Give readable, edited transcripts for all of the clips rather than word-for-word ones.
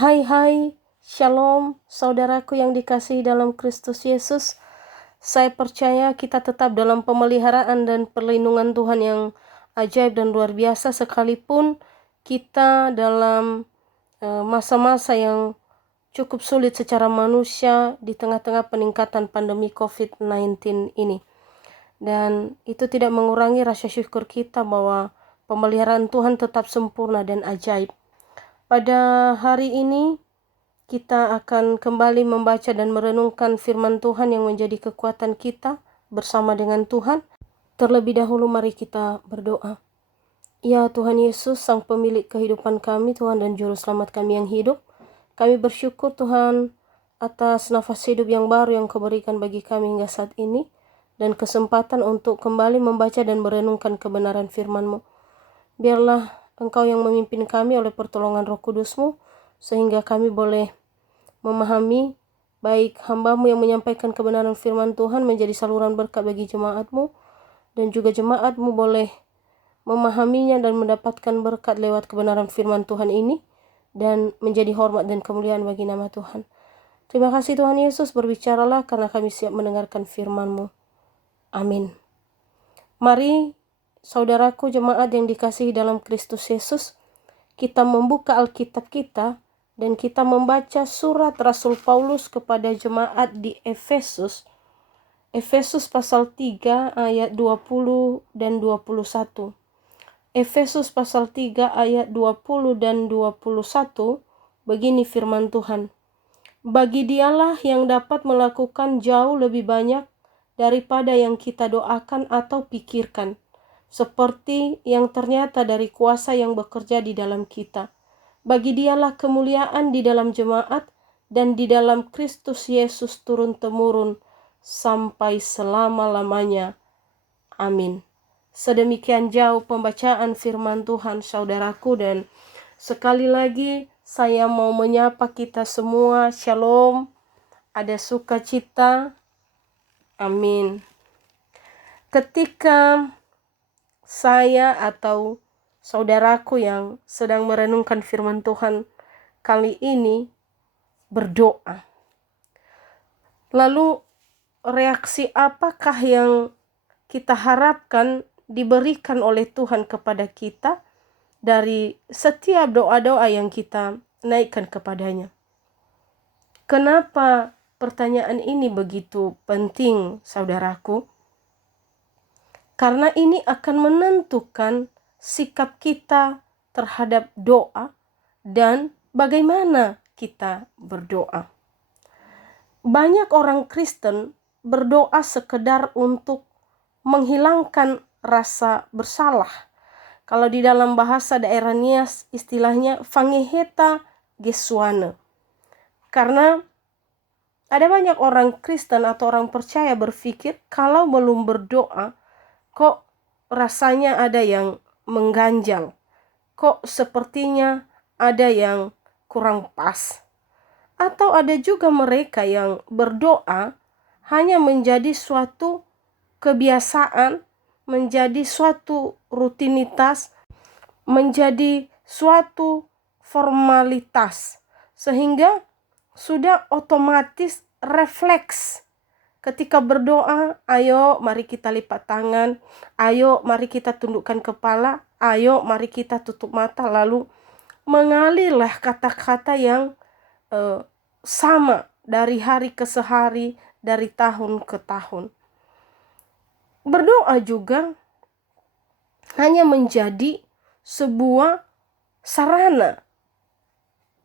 Hai hai, Shalom saudaraku yang dikasihi dalam Kristus Yesus. Saya percaya kita tetap dalam pemeliharaan dan perlindungan Tuhan yang ajaib dan luar biasa, sekalipun kita dalam masa-masa yang cukup sulit secara manusia di tengah-tengah peningkatan pandemi COVID-19 ini. Dan itu tidak mengurangi rasa syukur kita bahwa pemeliharaan Tuhan tetap sempurna dan ajaib. Pada hari ini kita akan kembali membaca dan merenungkan firman Tuhan yang menjadi kekuatan kita bersama dengan Tuhan. Terlebih dahulu mari kita berdoa. Ya Tuhan Yesus, Sang Pemilik kehidupan kami, Tuhan dan Juru Selamat kami yang hidup, kami bersyukur Tuhan atas nafas hidup yang baru yang Kau berikan bagi kami hingga saat ini, dan kesempatan untuk kembali membaca dan merenungkan kebenaran firman-Mu. Biarlah Engkau yang memimpin kami oleh pertolongan Roh Kudus-Mu, sehingga kami boleh memahami, baik hamba-Mu yang menyampaikan kebenaran firman Tuhan menjadi saluran berkat bagi jemaat-Mu, dan juga jemaat-Mu boleh memahaminya dan mendapatkan berkat lewat kebenaran firman Tuhan ini, dan menjadi hormat dan kemuliaan bagi nama Tuhan. Terima kasih Tuhan Yesus, berbicaralah karena kami siap mendengarkan firman-Mu. Amin. Mari saudaraku jemaat yang dikasihi dalam Kristus Yesus, kita membuka Alkitab kita dan kita membaca surat Rasul Paulus kepada jemaat di Efesus. Efesus pasal 3 ayat 20 dan 21. Efesus pasal 3 ayat 20 dan 21, begini firman Tuhan. Bagi Dialah yang dapat melakukan jauh lebih banyak daripada yang kita doakan atau pikirkan, seperti yang ternyata dari kuasa yang bekerja di dalam kita. Bagi Dialah kemuliaan di dalam jemaat dan di dalam Kristus Yesus turun-temurun sampai selama-lamanya. Amin. Sedemikian jauh pembacaan firman Tuhan saudaraku, dan sekali lagi saya mau menyapa kita semua. Shalom, ada sukacita. Amin. Ketika saya atau saudaraku yang sedang merenungkan firman Tuhan kali ini berdoa, lalu reaksi apakah yang kita harapkan diberikan oleh Tuhan kepada kita dari setiap doa-doa yang kita naikkan kepadanya? Kenapa pertanyaan ini begitu penting, saudaraku? Karena ini akan menentukan sikap kita terhadap doa dan bagaimana kita berdoa. Banyak orang Kristen berdoa sekedar untuk menghilangkan rasa bersalah. Kalau di dalam bahasa daerah Nias istilahnya fangeheta gesuana. Karena ada banyak orang Kristen atau orang percaya berpikir kalau belum berdoa kok rasanya ada yang mengganjal, kok sepertinya ada yang kurang pas. Atau ada juga mereka yang berdoa hanya menjadi suatu kebiasaan, menjadi suatu rutinitas, menjadi suatu formalitas, sehingga sudah otomatis refleks ketika berdoa. Ayo mari kita lipat tangan, ayo mari kita tundukkan kepala, ayo mari kita tutup mata, lalu mengalirlah kata-kata yang sama dari hari ke hari, dari tahun ke tahun. Berdoa juga hanya menjadi sebuah sarana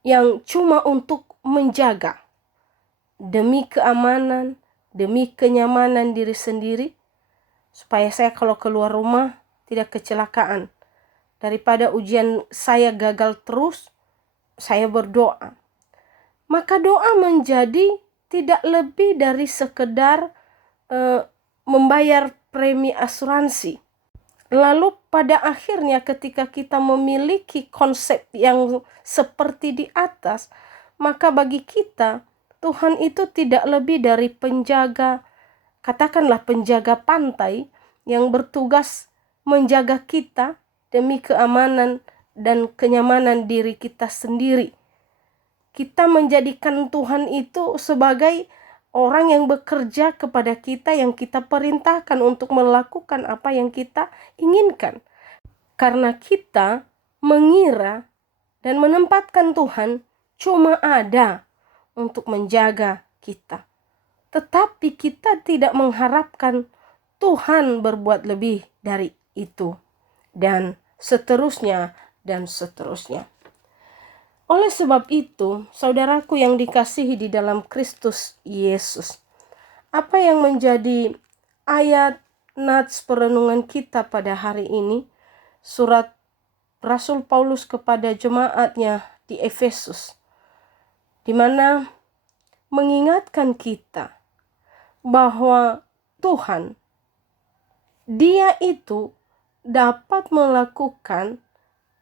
yang cuma untuk menjaga demi keamanan, demi kenyamanan diri sendiri, supaya saya kalau keluar rumah tidak kecelakaan. Daripada ujian saya gagal terus, saya berdoa. Maka doa menjadi tidak lebih dari sekedar membayar premi asuransi. Lalu pada akhirnya ketika kita memiliki konsep yang seperti di atas, maka bagi kita Tuhan itu tidak lebih dari penjaga, katakanlah penjaga pantai yang bertugas menjaga kita demi keamanan dan kenyamanan diri kita sendiri. Kita menjadikan Tuhan itu sebagai orang yang bekerja kepada kita, yang kita perintahkan untuk melakukan apa yang kita inginkan. Karena kita mengira dan menempatkan Tuhan cuma ada untuk menjaga kita. Tetapi kita tidak mengharapkan Tuhan berbuat lebih dari itu. Dan seterusnya dan seterusnya. Oleh sebab itu, saudaraku yang dikasihi di dalam Kristus Yesus, apa yang menjadi ayat nats perenungan kita pada hari ini? Surat Rasul Paulus kepada jemaatnya di Efesus, di mana mengingatkan kita bahwa Tuhan, Dia itu dapat melakukan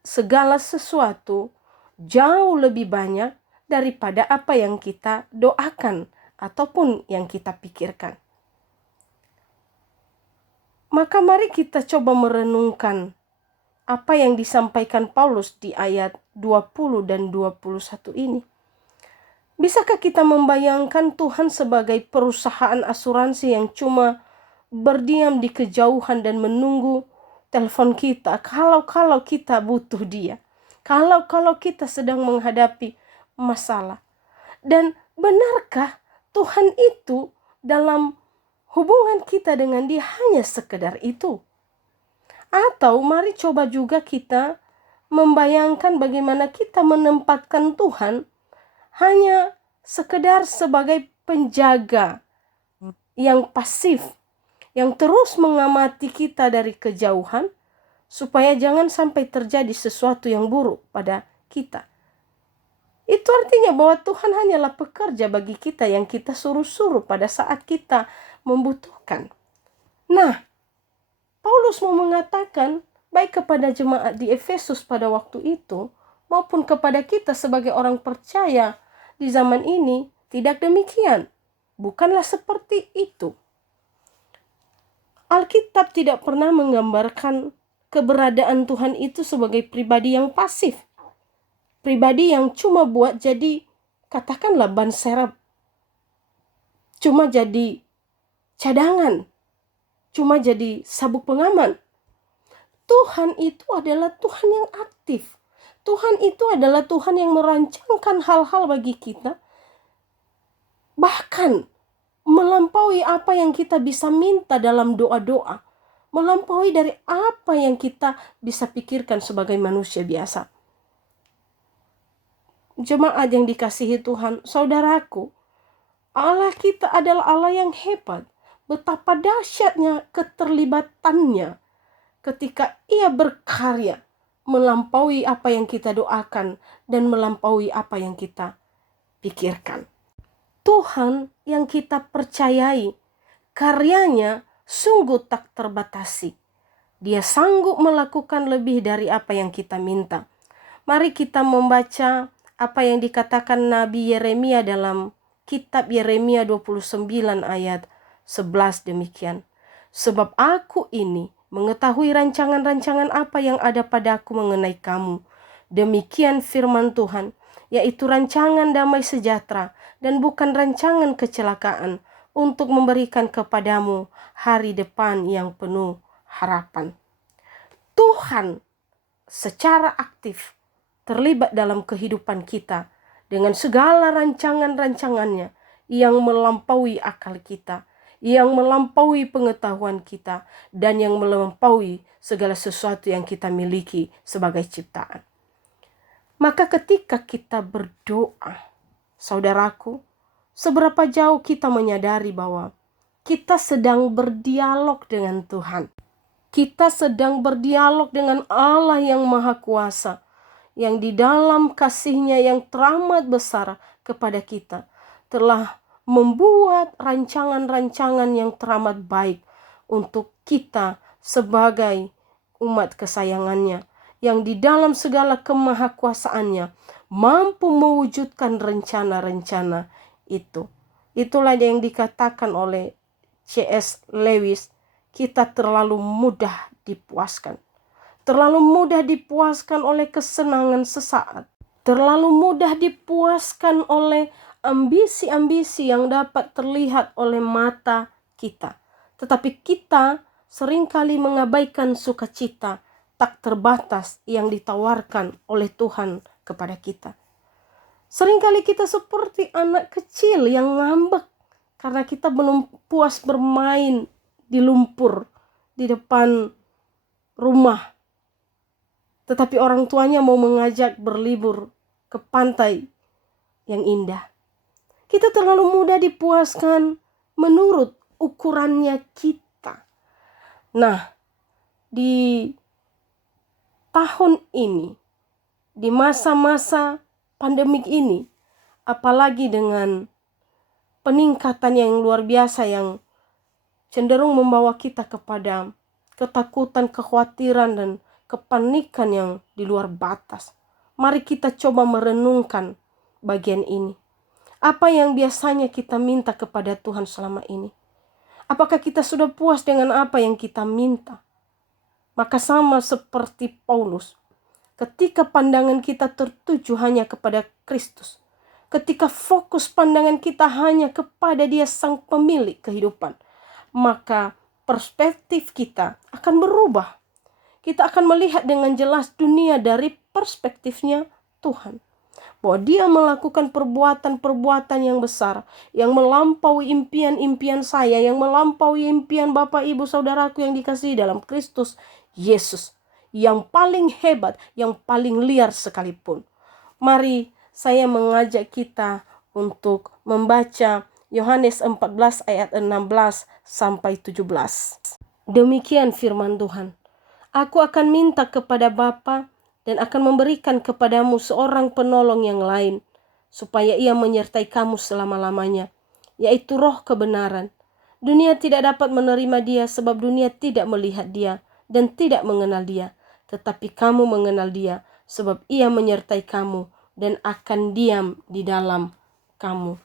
segala sesuatu jauh lebih banyak daripada apa yang kita doakan ataupun yang kita pikirkan. Maka mari kita coba merenungkan apa yang disampaikan Paulus di ayat 20 dan 21 ini. Bisakah kita membayangkan Tuhan sebagai perusahaan asuransi yang cuma berdiam di kejauhan dan menunggu telepon kita kalau kita butuh Dia, kalau kita sedang menghadapi masalah? Dan benarkah Tuhan itu dalam hubungan kita dengan Dia hanya sekedar itu? Atau mari coba juga kita membayangkan bagaimana kita menempatkan Tuhan hanya sekedar sebagai penjaga yang pasif, yang terus mengamati kita dari kejauhan, supaya jangan sampai terjadi sesuatu yang buruk pada kita. Itu artinya bahwa Tuhan hanyalah pekerja bagi kita yang kita suruh-suruh pada saat kita membutuhkan. Nah, Paulus mau mengatakan baik kepada jemaat di Efesus pada waktu itu, maupun kepada kita sebagai orang percaya di zaman ini, tidak demikian. Bukanlah seperti itu. Alkitab tidak pernah menggambarkan keberadaan Tuhan itu sebagai pribadi yang pasif. Pribadi yang cuma buat jadi, katakanlah ban serep. Cuma jadi cadangan. Cuma jadi sabuk pengaman. Tuhan itu adalah Tuhan yang aktif. Tuhan itu adalah Tuhan yang merancangkan hal-hal bagi kita. Bahkan melampaui apa yang kita bisa minta dalam doa-doa. Melampaui dari apa yang kita bisa pikirkan sebagai manusia biasa. Jemaat yang dikasihi Tuhan, saudaraku, Allah kita adalah Allah yang hebat. Betapa dahsyatnya keterlibatannya ketika Ia berkarya melampaui apa yang kita doakan dan melampaui apa yang kita pikirkan. Tuhan yang kita percayai, karyanya sungguh tak terbatasi. Dia sanggup melakukan lebih dari apa yang kita minta. Mari kita membaca apa yang dikatakan Nabi Yeremia dalam kitab Yeremia 29 ayat 11 demikian. Sebab aku ini mengetahui rancangan-rancangan apa yang ada padaku mengenai kamu. Demikian firman Tuhan, yaitu rancangan damai sejahtera dan bukan rancangan kecelakaan, untuk memberikan kepadamu hari depan yang penuh harapan. Tuhan secara aktif terlibat dalam kehidupan kita dengan segala rancangan-rancangannya yang melampaui akal kita, yang melampaui pengetahuan kita, dan yang melampaui segala sesuatu yang kita miliki sebagai ciptaan. Maka ketika kita berdoa, saudaraku, seberapa jauh kita menyadari bahwa kita sedang berdialog dengan Tuhan. Kita sedang berdialog dengan Allah yang Maha Kuasa, yang di dalam kasih-Nya yang teramat besar kepada kita telah membuat rancangan-rancangan yang teramat baik untuk kita sebagai umat kesayangannya, yang di dalam segala kemahakuasaannya mampu mewujudkan rencana-rencana itu. Itulah yang dikatakan oleh C.S. Lewis, kita terlalu mudah dipuaskan. Terlalu mudah dipuaskan oleh kesenangan sesaat. terlalu mudah dipuaskan oleh ambisi-ambisi yang dapat terlihat oleh mata kita. Tetapi kita seringkali mengabaikan sukacita tak terbatas yang ditawarkan oleh Tuhan kepada kita. Seringkali kita seperti anak kecil yang ngambek karena kita belum puas bermain di lumpur di depan rumah. Tetapi orang tuanya mau mengajak berlibur ke pantai yang indah. Kita terlalu mudah dipuaskan menurut ukurannya kita. Nah, di tahun ini, di masa-masa pandemik ini, apalagi dengan peningkatan yang luar biasa yang cenderung membawa kita kepada ketakutan, kekhawatiran, dan kepanikan yang di luar batas. Mari kita coba merenungkan bagian ini. Apa yang biasanya kita minta kepada Tuhan selama ini? Apakah kita sudah puas dengan apa yang kita minta? Maka sama seperti Paulus, ketika pandangan kita tertuju hanya kepada Kristus, ketika fokus pandangan kita hanya kepada Dia sang pemilik kehidupan, maka perspektif kita akan berubah. Kita akan melihat dengan jelas dunia dari perspektifnya Tuhan. Bahwa Dia melakukan perbuatan-perbuatan yang besar, yang melampaui impian-impian saya, yang melampaui impian Bapak Ibu Saudaraku yang dikasihi dalam Kristus Yesus. Yang paling hebat, yang paling liar sekalipun. Mari saya mengajak kita untuk membaca Yohanes 14 ayat 16 sampai 17. Demikian firman Tuhan. Aku akan minta kepada Bapa dan akan memberikan kepadamu seorang penolong yang lain, supaya ia menyertai kamu selama-lamanya, yaitu Roh kebenaran. Dunia tidak dapat menerima Dia sebab dunia tidak melihat Dia dan tidak mengenal Dia. Tetapi kamu mengenal Dia sebab Ia menyertai kamu dan akan diam di dalam kamu.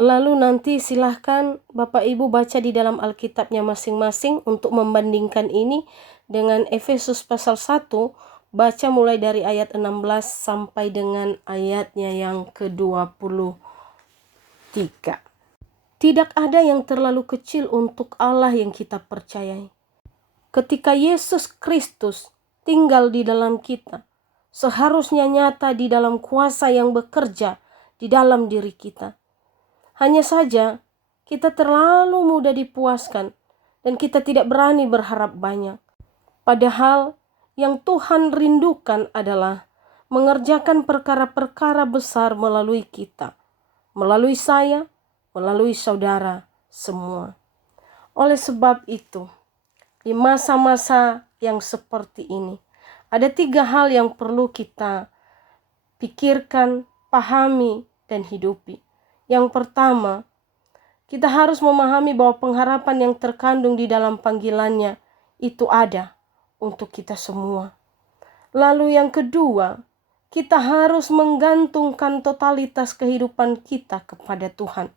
Lalu nanti silahkan Bapak Ibu baca di dalam Alkitabnya masing-masing untuk membandingkan ini dengan Efesus pasal 1, baca mulai dari ayat 16 sampai dengan ayatnya yang ke-23. Tidak ada yang terlalu kecil untuk Allah yang kita percayai. Ketika Yesus Kristus tinggal di dalam kita, seharusnya nyata di dalam kuasa yang bekerja di dalam diri kita. Hanya saja kita terlalu mudah dipuaskan dan kita tidak berani berharap banyak. Padahal yang Tuhan rindukan adalah mengerjakan perkara-perkara besar melalui kita, melalui saya, melalui saudara semua. Oleh sebab itu, di masa-masa yang seperti ini, ada 3 hal yang perlu kita pikirkan, pahami, dan hidupi. Yang pertama, kita harus memahami bahwa pengharapan yang terkandung di dalam panggilannya itu ada untuk kita semua. Lalu yang kedua, kita harus menggantungkan totalitas kehidupan kita kepada Tuhan.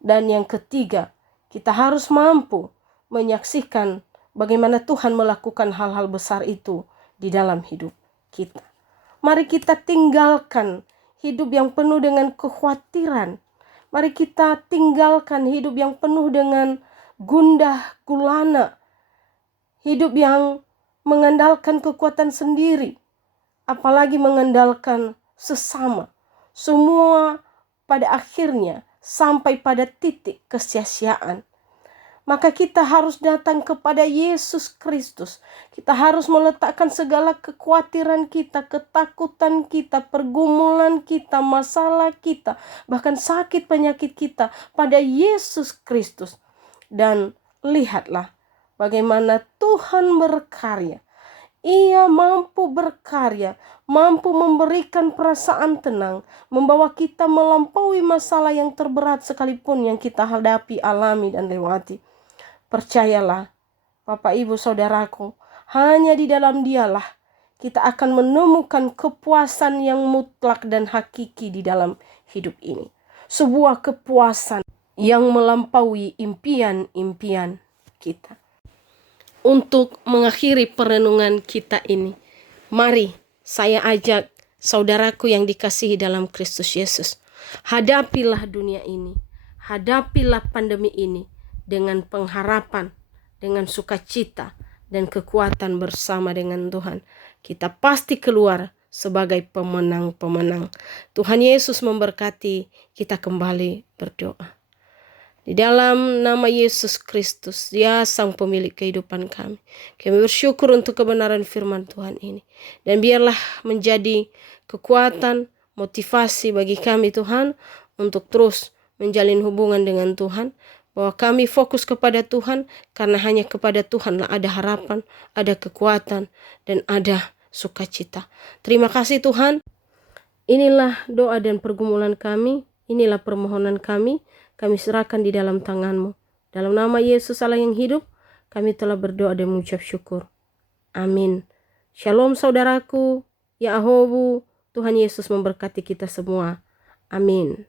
Dan yang ketiga, kita harus mampu menyaksikan bagaimana Tuhan melakukan hal-hal besar itu di dalam hidup kita. Mari kita tinggalkan hidup yang penuh dengan kekhawatiran. Mari kita tinggalkan hidup yang penuh dengan gundah gulana. Hidup yang mengandalkan kekuatan sendiri, apalagi mengandalkan sesama. Semua pada akhirnya sampai pada titik kesia-siaan. Maka kita harus datang kepada Yesus Kristus. Kita harus meletakkan segala kekhawatiran kita, ketakutan kita, pergumulan kita, masalah kita, bahkan sakit penyakit kita pada Yesus Kristus. Dan lihatlah bagaimana Tuhan berkarya. Ia mampu berkarya, mampu memberikan perasaan tenang, membawa kita melampaui masalah yang terberat sekalipun yang kita hadapi, alami, dan lewati. Percayalah, Bapak Ibu Saudaraku, hanya di dalam Dialah kita akan menemukan kepuasan yang mutlak dan hakiki di dalam hidup ini. Sebuah kepuasan yang melampaui impian-impian kita. Untuk mengakhiri perenungan kita ini, mari saya ajak saudaraku yang dikasihi dalam Kristus Yesus, hadapilah dunia ini, hadapilah pandemi ini dengan pengharapan, dengan sukacita, dan kekuatan bersama dengan Tuhan. Kita pasti keluar sebagai pemenang-pemenang. Tuhan Yesus memberkati. Kita kembali berdoa. Di dalam nama Yesus Kristus, Dia Sang Pemilik kehidupan kami. Kami bersyukur untuk kebenaran firman Tuhan ini. Dan biarlah menjadi kekuatan, motivasi bagi kami Tuhan, untuk terus menjalin hubungan dengan Tuhan. Bahwa kami fokus kepada Tuhan, karena hanya kepada Tuhanlah ada harapan, ada kekuatan, dan ada sukacita. Terima kasih Tuhan. Inilah doa dan pergumulan kami, inilah permohonan kami serahkan di dalam tangan-Mu. Dalam nama Yesus Allah yang hidup, kami telah berdoa dan mengucap syukur. Amin. Shalom saudaraku, ya Ahobu, Tuhan Yesus memberkati kita semua. Amin.